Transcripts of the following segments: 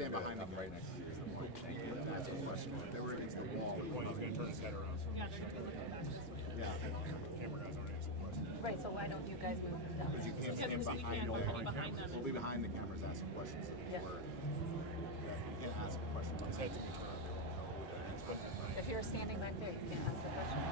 stand behind them right next to you. That's a question. If they were against the wall, He's going to turn his head around. Yeah, they're going to look at that. yeah. Camera guys aren't answering questions. Right, so why don't you guys move them? Because you can't stand Because we behind can't, them. we'll be behind them. We'll be behind the cameras asking questions. Yeah. You can't ask a question. His head's going to turn around. They won't know who that is. If you're standing back there, you can't ask the question.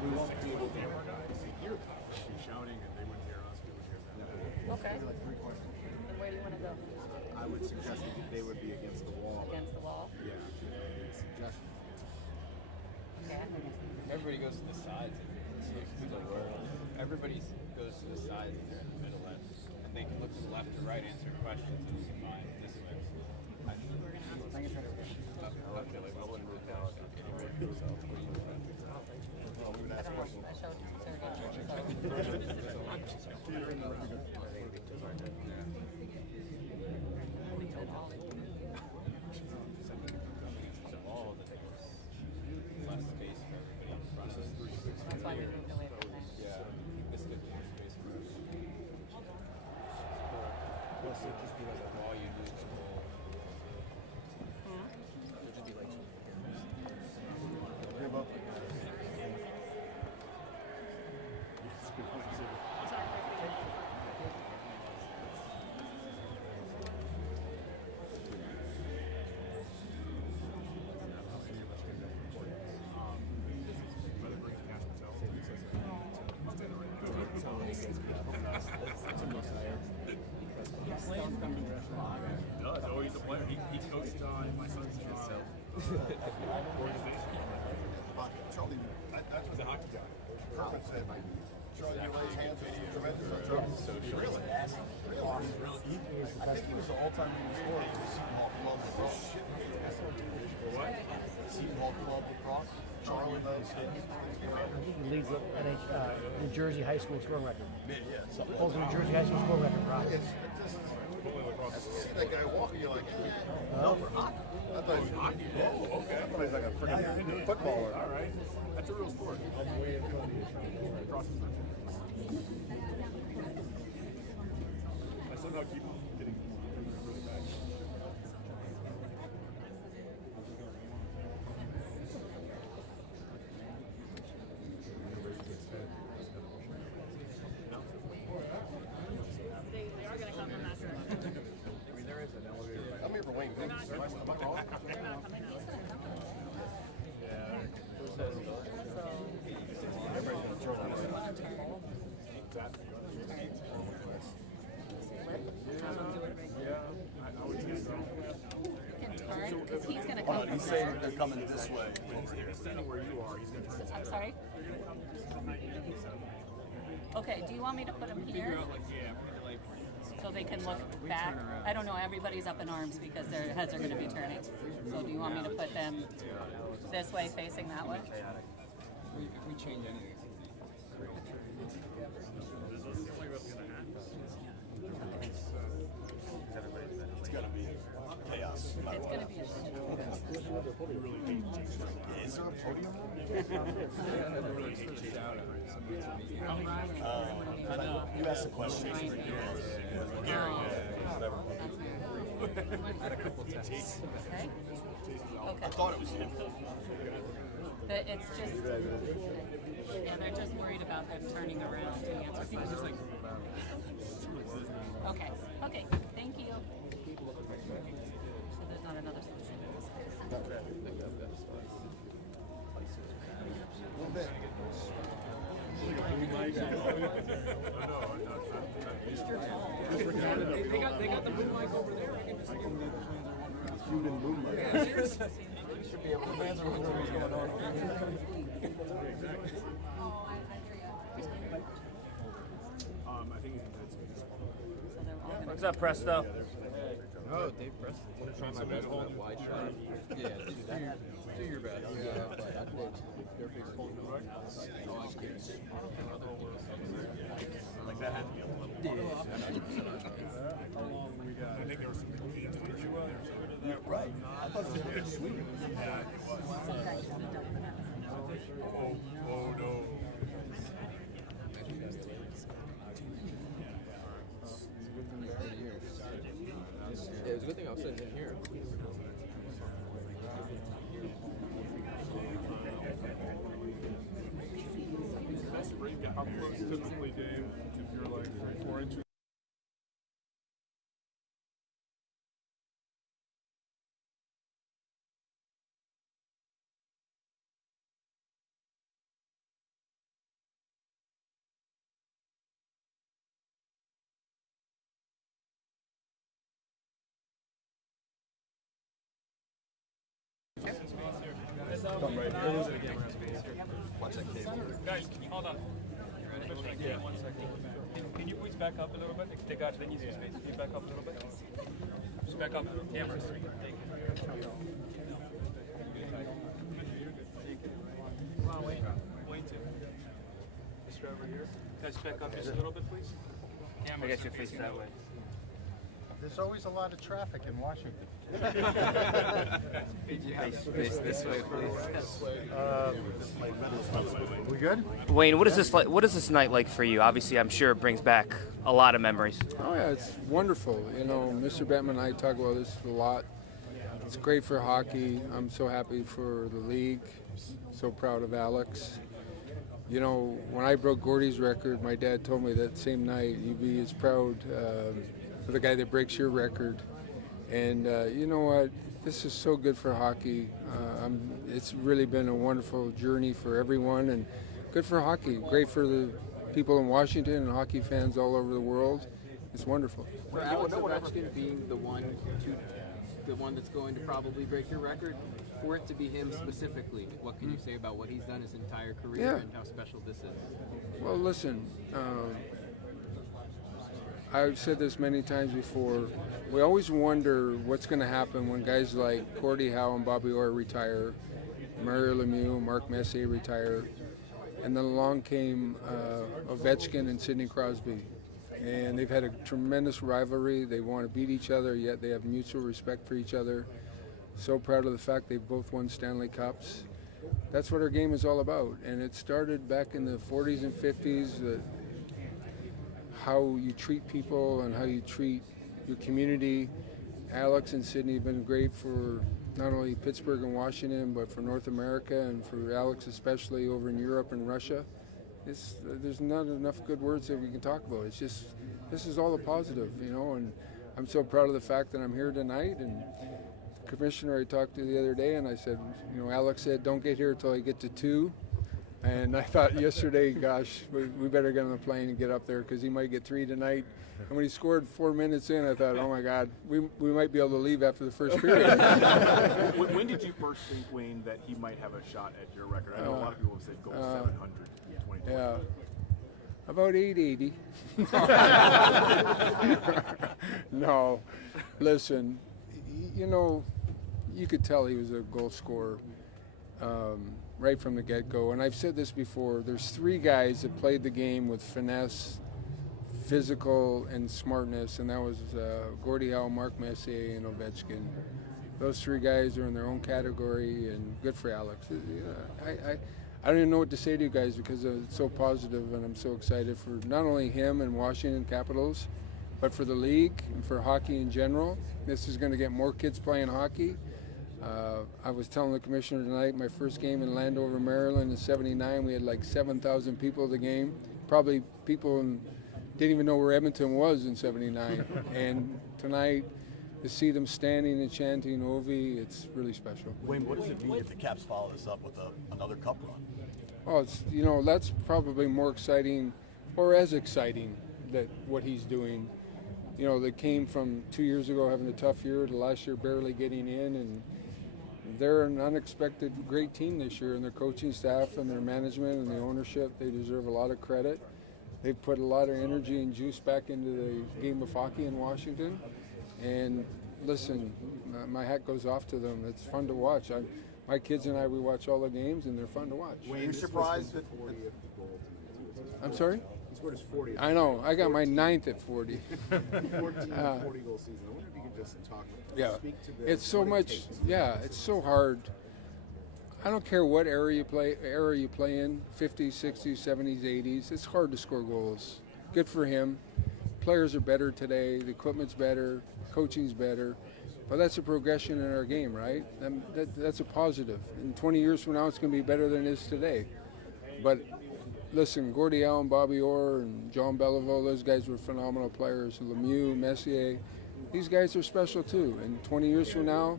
We won't be able to. Camera guys, they hear that. They'd be shouting and they wouldn't hear us. We would hear them. Okay. Like 3 questions. And where do you want to go? I would suggest that they would be against the wall. Against the wall? Yeah. Suggestion. Okay. Everybody goes to the sides. Everybody goes to the sides if they're in the middle end. And they can look to the left or right, answer questions, and it's fine. This way. Okay, like I wouldn't move down anywhere. So, We would ask questions. I showed you survey. less space for everybody in front of us. That's why we moved away from there. Yeah, this gives more space for us. Plus, it'd just be like a wall you lose the whole. It'd just be like. Does. Oh, he's a player. He coached my son's organization. Charlie, That's what the hockey guy. Kermit said, Charlie, you raise hands with tremendous on Charlie. Really? I think he was the all-time leading scorer for the Seton Hall Club lacrosse. For what? Seton Hall Club lacrosse. Charlie loves it. He leads the New Jersey high school scoring record. Yeah, something Holds the New Jersey high school scoring record. Right. It's just, you see that guy walking, you're like, no, for hockey. I thought he was hockey. Oh, okay. I thought he was like a freaking footballer. All right. That's a real sport. Across the country. I somehow keep getting really bad. They are going to come from that direction. I mean, there is an elevator. I'm here for Wayne Gretzky. They're not coming. He's going to come. Yeah. Everybody's going to throw that away. Yeah. I would say so. He can turn because he's going to come from He's there. saying they're coming this way. If he's standing where you are, he's going to turn his I'm head. sorry? Okay, do you want me to put him here so they can look back? I don't know, everybody's up in arms because their heads are going to be turning. So do you want me to put them this way facing that way? If we change anything, It's going to be chaos. It's going to be a Is there a podium? You asked the question. had a couple tests. Okay? Okay. I thought it was him. But it's just, yeah, they're just worried about them turning around to answer questions. Okay, okay, thank you. So there's not another solution. A little bit. They got the boom mic over there. I can just give them Human movement. You should be able to answer what's going on. I think he's in that space. So they're all gonna. What's up, Presto? Oh, Dave Preston. I'm trying my best on that wide shot. Yeah, do your best. Yeah, but I think their face is holding on. Like that had to be a little. I think there was some leadership in there. Yeah, right. I thought they were sweet. Yeah, it was. Oh no. It was good Good thing I was sitting in here. Best ring, how close typically, Dave, if you're like 3-4 inches? Guys, hold on. Yeah, 1 second. Can you please back up a little bit? They got the easy space. Can you back up a little bit? Just back up. Cameras. Come on, Wayne. Wayne, too. Mr. over here. Guys, back up just a little bit, please. Cameras. I guess you're facing that way. There's always a lot of traffic in Washington. Face this way, please. We good? Wayne, what is this like? What is this night like for you? Obviously, I'm sure it brings back a lot of memories. Oh yeah, it's wonderful. You know, Mr. Bettman and I talk about this a lot. It's great for hockey. I'm so happy for the league. So proud of Alex. You know, when I broke Gordie's record, my dad told me that same night, you'd be as proud for the guy that breaks your record. And you know what? This is so good for hockey. It's really been a wonderful journey for everyone, and good for hockey. Great for the people in Washington and hockey fans all over the world. It's wonderful. For Alex Ovechkin being the one that's going to probably break your record, for it to be him specifically, what can you say about what he's done his entire career and how special this is? Well, listen, I've said this many times before. We always wonder what's going to happen when guys like Gordie, Howe, and Bobby Orr retire, Mario Lemieux, Mark Messier retire, and then along came Ovechkin and Sidney Crosby. And they've had a tremendous rivalry. They want to beat each other, yet they have mutual respect for each other. So proud of the fact they both won Stanley Cups. That's what our game is all about. And it started back in the 40s and 50s, how you treat people and how you treat your community. Alex and Sidney have been great for not only Pittsburgh and Washington, but for North America, and for Alex especially over in Europe and Russia. There's not enough good words that we can talk about. It's just, this is all a positive, you know, and I'm so proud of the fact that I'm here tonight. And the commissioner I talked to the other day, and I said, you know, Alex said, don't get here until I get to 2. And I thought yesterday, gosh, we better get on the plane and get up there, because he might get 3 tonight. And when he scored 4 minutes in, I thought, oh my God, we might be able to leave after the first period. When did you first think, Wayne, that he might have a shot at your record? I know a lot of people have said goal 700 in 2020. Yeah, about 880. No, listen, you know, you could tell he was a goal scorer right from the get-go. And I've said this before, there's 3 guys that played the game with finesse, physical, and smartness, and that was Gordie, Howe, Mark Messier, and Ovechkin. Those 3 guys are in their own category, and good for Alex. I don't even know what to say to you guys, because it's so positive, and I'm so excited for not only him and Washington Capitals, but for the league and for hockey in general. This is going to get more kids playing hockey. I was telling the commissioner tonight, my first game in Landover, Maryland in '79, we had like 7,000 people at the game. Probably people didn't even know where Edmonton was in '79. And tonight, to see them standing and chanting Ovi, it's really special. Wayne, what does it mean if the Caps follow this up with another cup run? Oh, it's, you know, that's probably more exciting, or as exciting, that what he's doing. You know, they came from 2 years ago having a tough year to last year barely getting in, and they're an unexpected great team this year, and their coaching staff and their management and the ownership, they deserve a lot of credit. They've put a lot of energy and juice back into the game of hockey in Washington. And listen, my hat goes off to them. It's fun to watch. My kids and I, we watch all the games, and they're fun to watch. Were you surprised that? I'm sorry? He scored his 40th. I know. I got my 9th at 40. 14 40-goal season. I wonder if you could just speak to this. It's so much. Yeah, it's so hard. I don't care what era you play in, 50s, 60s, 70s, 80s. It's hard to score goals. Good for him. Players are better today. The equipment's better. Coaching's better. But that's a progression in our game, right? That's a positive. And 20 years from now, it's going to be better than it is today. But listen, Gordie Howe and Bobby Orr and John Beliveau, those guys were phenomenal players. Lemieux, Messier, these guys are special too. And 20 years from now,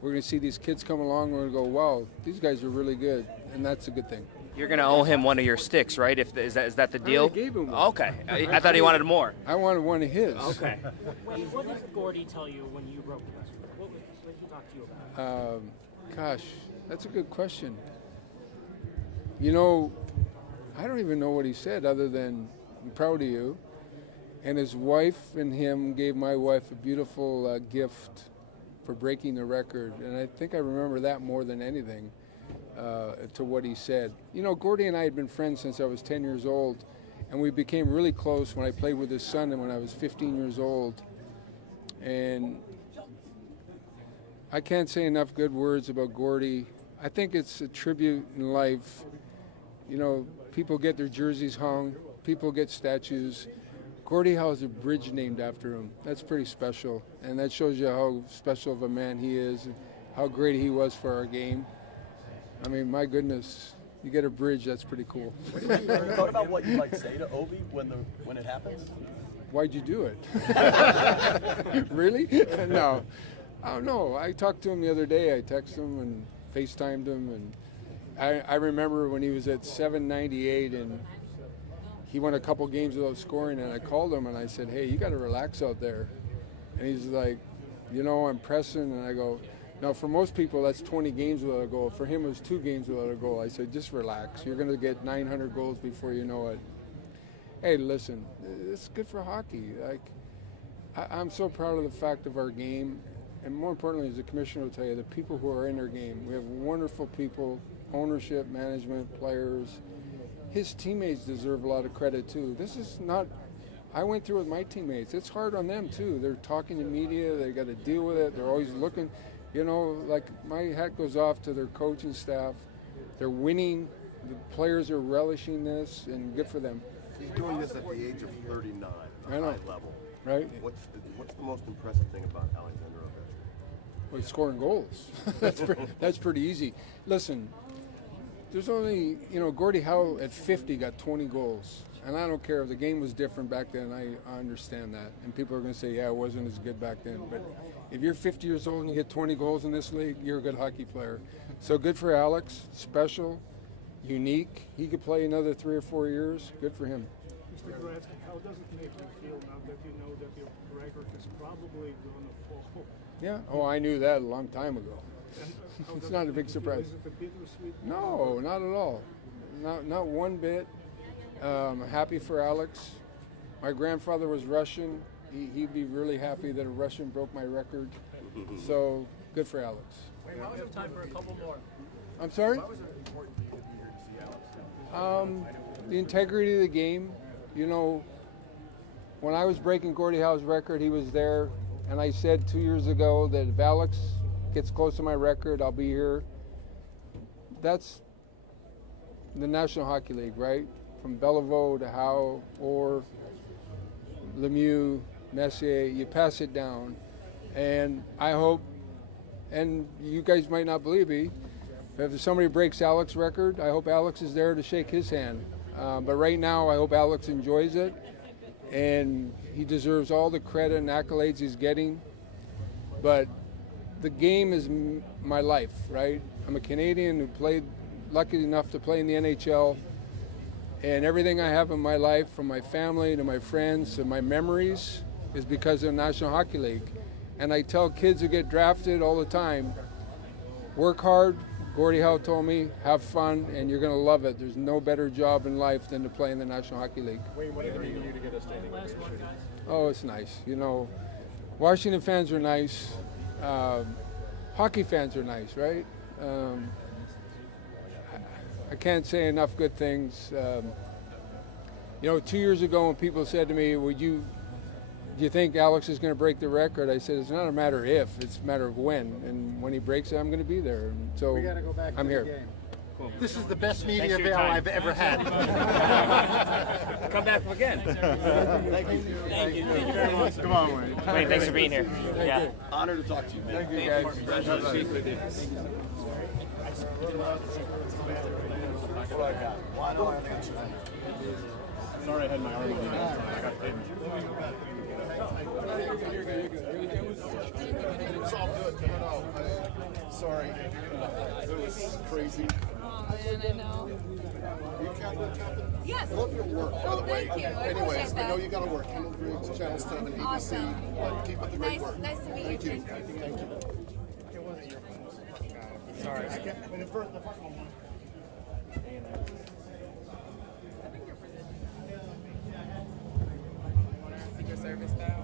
we're going to see these kids come along and we're going to go, wow, these guys are really good. And that's a good thing. You're going to owe him one of your sticks, right? Is that the deal? I gave him one. Okay. I thought he wanted more. I wanted one of his. Okay. Wayne, what did Gordie tell you when you broke the record? What did he talk to you about? Gosh, that's a good question. You know, I don't even know what he said other than, I'm proud of you. And his wife and him gave my wife a beautiful gift for breaking the record. And I think I remember that more than anything to what he said. You know, Gordie and I had been friends since I was 10 years old. And we became really close when I played with his son and when I was 15 years old. And I can't say enough good words about Gordie. I think it's a tribute in life. You know, people get their jerseys hung, people get statues. Gordie Howe has a bridge named after him. That's pretty special. And that shows you how special of a man he is, and how great he was for our game. I mean, my goodness, you get a bridge, that's pretty cool. Have you thought about what you might say to Ovi when it happens? Why'd you do it? Really? No. I don't know. I talked to him the other day. I texted him and FaceTimed him. And I remember when he was at 798 and he won a couple games without scoring. And I called him and I said, hey, you got to relax out there. And he's like, you know, I'm pressing. And I go, now for most people, that's 20 games without a goal. For him, it was 2 games without a goal. I said, just relax. You're going to get 900 goals before you know it. Hey, listen, it's good for hockey. Like, I'm so proud of the fact of our game. And more importantly, as the commissioner will tell you, the people who are in our game. We have wonderful people, ownership, management, players. His teammates deserve a lot of credit too. This is not, I went through with my teammates. It's hard on them too. They're talking to media, they got to deal with it. They're always looking, you know, like my hat goes off to their coaching staff. They're winning, the players are relishing this, and good for them. He's doing this at the age of 39, at a I know. high level. Right? What's the most impressive thing about Alexander Ovechkin? Well, he's scoring goals. That's pretty easy. Listen, there's only, you know, Gordie Howe at 50 got 20 goals. And I don't care if the game was different back then, I understand that. And people are going to say, yeah, it wasn't as good back then. But if you're 50 years old and you get 20 goals in this league, you're a good hockey player. So good for Alex, special, unique. He could play another 3 or 4 years. Good for him. Mr. Gretzky, how does it make you feel now that you know that your record is probably going to fall? Yeah. Oh, I knew that a long time ago. It's not a big surprise. Is it a bittersweet? No, not at all. Not one bit. Happy for Alex. My grandfather was Russian. He'd be really happy that a Russian broke my record. So good for Alex. Wait, why was it time for a couple more? I'm sorry? The integrity of the game. You know, when I was breaking Gordie Howe's record, he was there. And I said 2 years ago that if Alex gets close to my record, I'll be here. That's the National Hockey League, right? From Beliveau to Howe or Lemieux, Messier, you pass it down. And I hope, and you guys might not believe me, if somebody breaks Alex's record, I hope Alex is there to shake his hand. But right now, I hope Alex enjoys it. And he deserves all the credit and accolades he's getting. But the game is my life, right? I'm a Canadian who played, lucky enough to play in the NHL. And everything I have in my life, from my family to my friends to my memories, is because of the National Hockey League. And I tell kids who get drafted all the time, work hard. Gordie Howe told me, have fun, and you're going to love it. There's no better job in life than to play in the National Hockey League. Wayne, what did it mean to you to get a standing ovation? Oh, it's nice. You know, Washington fans are nice. Hockey fans are nice, right? I can't say enough good things. You know, 2 years ago when people said to me, do you think Alex is going to break the record? I said, it's not a matter if, it's a matter of when. And when he breaks it, I'm going to be there. And so we got to go back I'm to here. The game. This is the best media Thanks for your avail time. I've ever had. Come back again. Thank you. Thank you very much. Come on, Wayne. Wayne, thanks for being here. Yeah. Honor to talk to you, man. Thank you, guys. Pleasure to speak with you. Sorry, I had my arm on the I got hit. It's all good. No. Sorry. It was crazy. Oh man, I know. You Catherine? Yes. Love your work, by Oh, the way. thank you. I Anyways, appreciate I know that. you got to work. Kendall Griggs, Channel 7, ABC. Awesome. Keep up the great work. Nice to meet Thank you. you. Thank you. Sorry, I can't. The first one. Secret Service style.